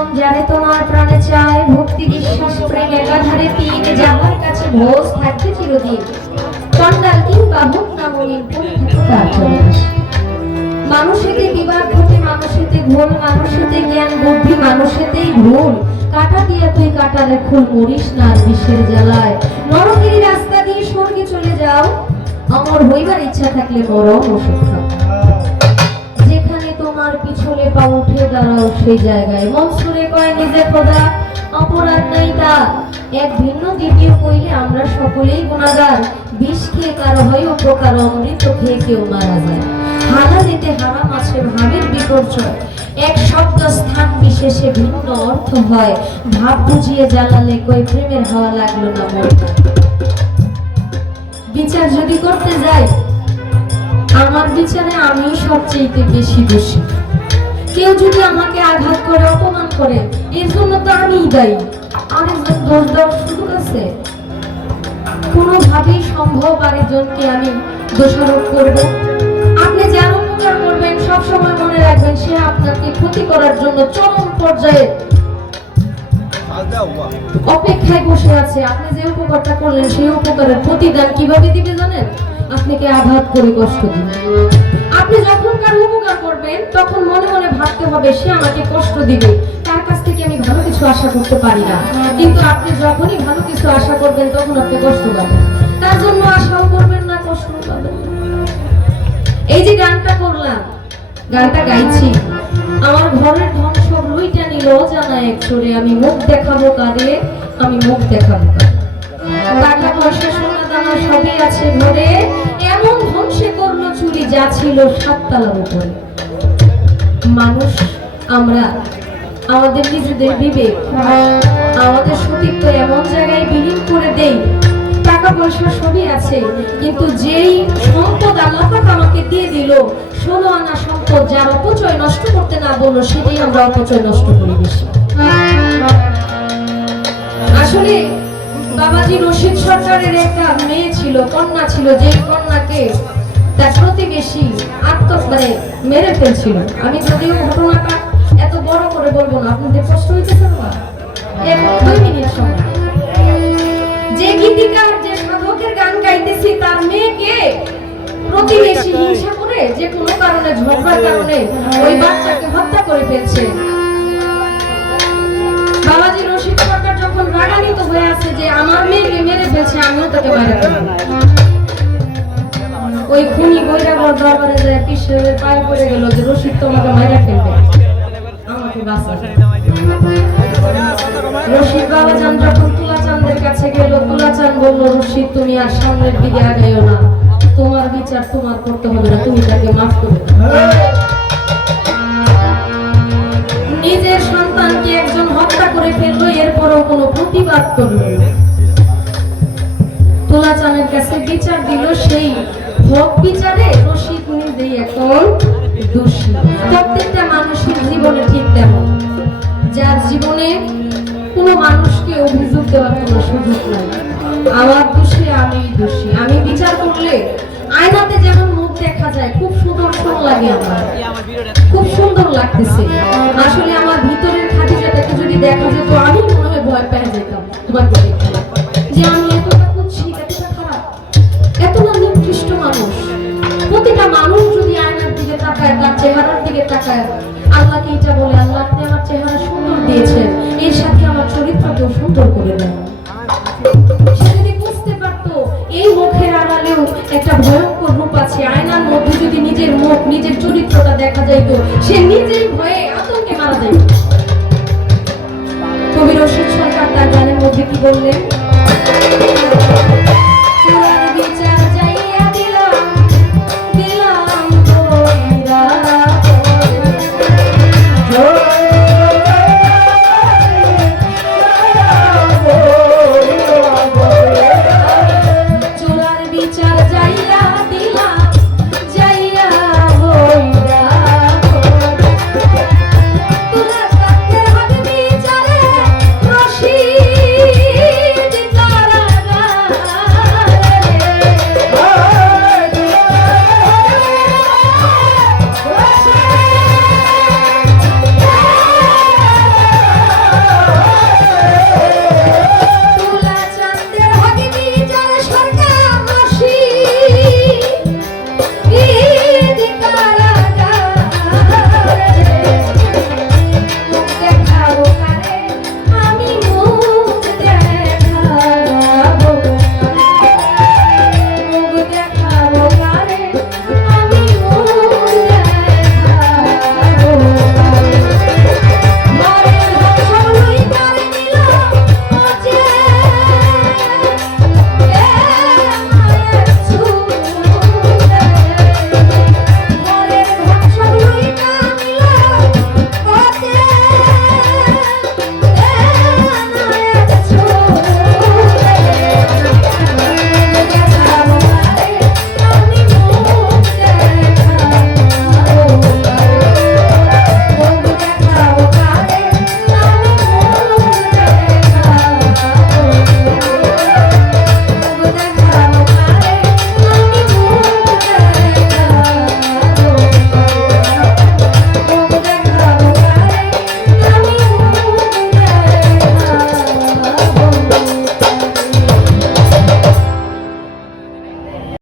মন যারে তোমার প্রাণে চায়, ভক্তি বিশ্বাস প্রেম একাধারে তিন, যাহার কাছে ভোজ থাকবে চিরদিন, চন্ডাল কিংবা হোক না মলিন পড়ে থাকে তার চলাস। মানুষেতে বিবাদ ঘটে, মানুষেতে ভুল, মানুষেতে জ্ঞান বুদ্ধি, মানুষেতেই ভুল। কাটা দিয়ে তুই কাটালে খুল, মরিস না বিষের জ্বালায়। নরকেরই রাস্তা দিয়ে স্বর্গে চলে যাও, অমর হইবার ইচ্ছা থাকলে মরম ওষুধ খাও। যেখানে তোমার পিছলে পা উঠে দাঁড়াও সেই জায়গায়, মনসুরে কয় নিজে খোদা অপরাধ নাই তার। এক ভিন্ন দ্বিতীয় কইলে আমরা সকলেই গুণাগার, বিষ খেয়ে কারো হয় উপকার, অমৃত খেয়ে কেউ মারা যায়। হালালিতে হারাম আছে ভাবের বিপর্যয়, এক শব্দ স্থান বিশেষে ভিন্ন অর্থ হয়। ভাব বুঝিয়ে জ্বালালে কই প্রেমের হাওয়া লাগলো না মোর। বিচার যদি করতে যাই, আমার বিচারে আমি সবচেয়ে বেশি দোষী। কেউ যদি আমাকে আঘাত করে অপমান করে, এর জন্য তো আমিই দায়ী। আরেকজন দোষ দেওয়ার সুযোগ আছে? কোনোভাবেই সম্ভব আরেকজনকে আমি দোষারোপ করব? আপনি যার উপকার করবেন সবসময় মনে রাখবেন সে আপনাকে ক্ষতি করার জন্য চরম পর্যায়ে অপেক্ষায় বসে আছে। আপনি যে উপকারটা করলেন সেই উপকারের প্রতিদান কিভাবে দিবে জানেন? আপনাকে আঘাত করে কষ্ট দিবে। আপনি যখন কার উপকার করবেন তখন মনে মনে ভাবতে হবে সে আমাকে কষ্ট দিবে, তার কাছ থেকে আমি ভালো কিছু আশা করতে পারি না। কিন্তু আপনি যখনই ভালো কিছু আশা করবেন তখন আপনি কষ্ট পাবেন, তার জন্য আশাও করবেন না, কষ্ট পাবেন। এই যে গানটা করলাম, গানটা গাইছি, আমার ঘরের ধন সব লুইটা নিল জানা এক চোরে, আমি মুখ দেখাবো কারে, আমি মুখ দেখাবো কারে। টাকা পয়সা সোনা দানা সবই আছে ঘরে, এমন ধন সে করলো চুরি যা ছিল সাততলার উপরে। মানুষ আমরা আমাদের নিজেদের বিবেক, আমাদের সতীত্ব এমন জায়গায় বিলীন করে দেই, টাকা পয়সা সবই আছে, কিন্তু যেই সম্পদ আল্লাহ পাক আমাকে দিয়ে দিল 16 আনা সম্পদ, যার অপচয় নষ্ট করতে না বললো সেটাই আমরা অপচয় নষ্ট করি বেশি। আসলে বাবাজি রশিদ সরকারের একটা মেয়ে ছিল, কন্যা ছিল, যে কন্যাকে তার প্রতিবেশী মেরে ফেলছিল। আমি যদিও ঘটনাটা এত বড় করে বলবো না, আপনাদের কষ্ট হইতেছে না? 2 মিনিট সময়। যে গীতিকার, যে সাধকের গান গাইতেছি তার মেয়েকে প্রতিবেশী হিংসা করে যে কোনো কারণে, ঝগড়ার কারণে ওই বাচ্চাকে হত্যা করে ফেলছে। বাবাজি রশিদ সরকার যখন রাগান্বিত হয়ে আছে যে আমার মেয়েকে মেরে ফেলছে, আমিও তাকে মারা ফেলব, ওই খুনি বৈরাগর দরবারে যায় পিসের পায়ে পড়ে গেল যে রশিদ তোমাকে মারা ফেলবে, আমাকে বাঁচাও। রশিদ বাবাজান যখন তুলাচাঁদের কাছে গেল, তুলাচাঁদ বলল রশিদ তুমি আর সামনের দিকে আগাইও না, তোমার বিচার তোমার করতে হবে না, তুমি তাকে মাফ করে দাও। নিজের সন্তানকে একজন হত্যা করে ফেললো, এরপরও কোনো প্রতিবাদ করলো না। তুলাচাঁদের কাছে বিচার দিল, সেই হক বিচারে রশিদ নিজেই এখন দোষী। প্রত্যেকটা মানুষের জীবনে ঠিক তেমন, যার জীবনে কোনো মানুষকে অভিযোগ দেওয়ার কোনো সুযোগ নাই। আমার দোষী, আমি দোষী। আমি বিচার করলে আয়নাতে যেমন মুখ দেখা যায়, খুব সুদর্শন লাগে, আমার খুব সুন্দর লাগতেছে। আসলে আমার ভিতরের খাদিজাটাকে যদি দেখা যেত, আমি মনে হয় ভয় পেয়ে যেতাম তোমাকে দেখতে, যে আমি এতটা কুচ্ছি, এতটা খারাপ, এত না নিকৃষ্ট মানুষ। প্রতিটা মানুষ যদি আয়নার দিকে তাকায়, তার চেহারার দিকে তাকায়, আল্লাহকে এটা বলে আল্লাহ আপনি আমার চেহারা সুন্দর দিয়েছেন, এর সাথে আমার চরিত্রকেও সুন্দর করে দেন। সে যদি বুঝতে পারতো এই মুখের আড়ালেও একটা ভয়ঙ্কর রূপ আছে, আয়নার মধ্যে যদি নিজের মুখ, নিজের চরিত্রটা দেখা যাইতো, সে নিজেই ভয়ে আতঙ্কে মারা যাইত। কবি রশিদ সরকার তার গানের মধ্যে কি বললেন?